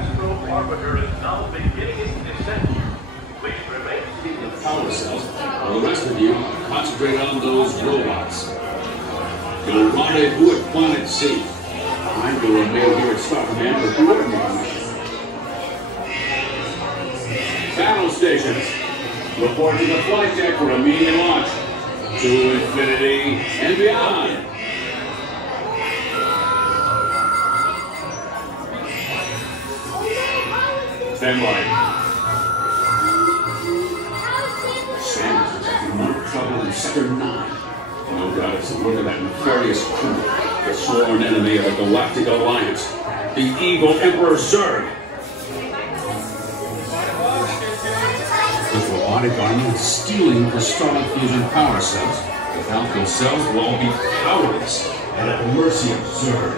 Astro orbiter is now beginning its descent. Please remain seated. Power cells. While the rest of you concentrate on those robots. You'll rendezvous at Planet C. I'm going to mail here at Star Command for coordinating mission. Battle stations. Report to the flight deck for immediate launch. To infinity and beyond. Stand by. Sam is detecting more trouble in Sector 9. No doubt it's the work of that nefarious crew, the sworn enemy of the Galactic Alliance, the evil Emperor Zurg. This robotic army is stealing the Starlight Fusion power cells. Without those cells, we'll all be powerless and at the mercy of Zurg.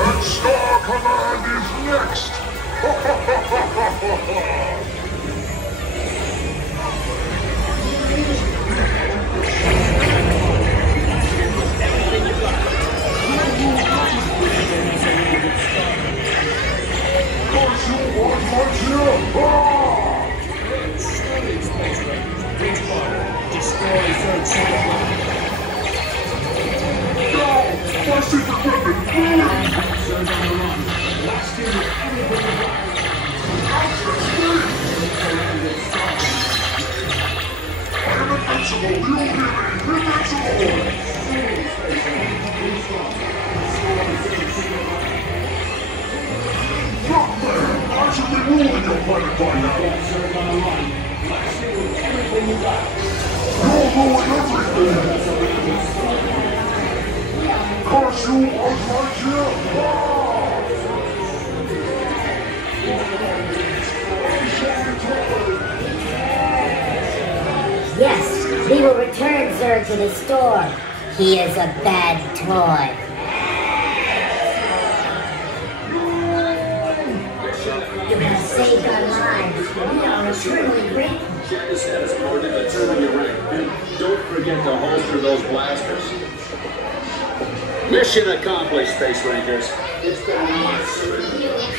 And Star Command is next! Don't you want my Destroy Zurg Center. My secret weapon! Zurg on the run. Last year with everything you got. I am invincible! You hear me? Invincible! Not there! I should be ruling your planet by now! Zurg on the run. Last year with everything you got. You're ruling everything! Curse you, lightyear! Yes, we will return Zurg to the store. He is a bad toy. You have saved our lives. We are eternally grateful. Check the status board to determine your rank. And don't forget to holster those blasters. Mission accomplished, Space Rangers. It's been a month, sir.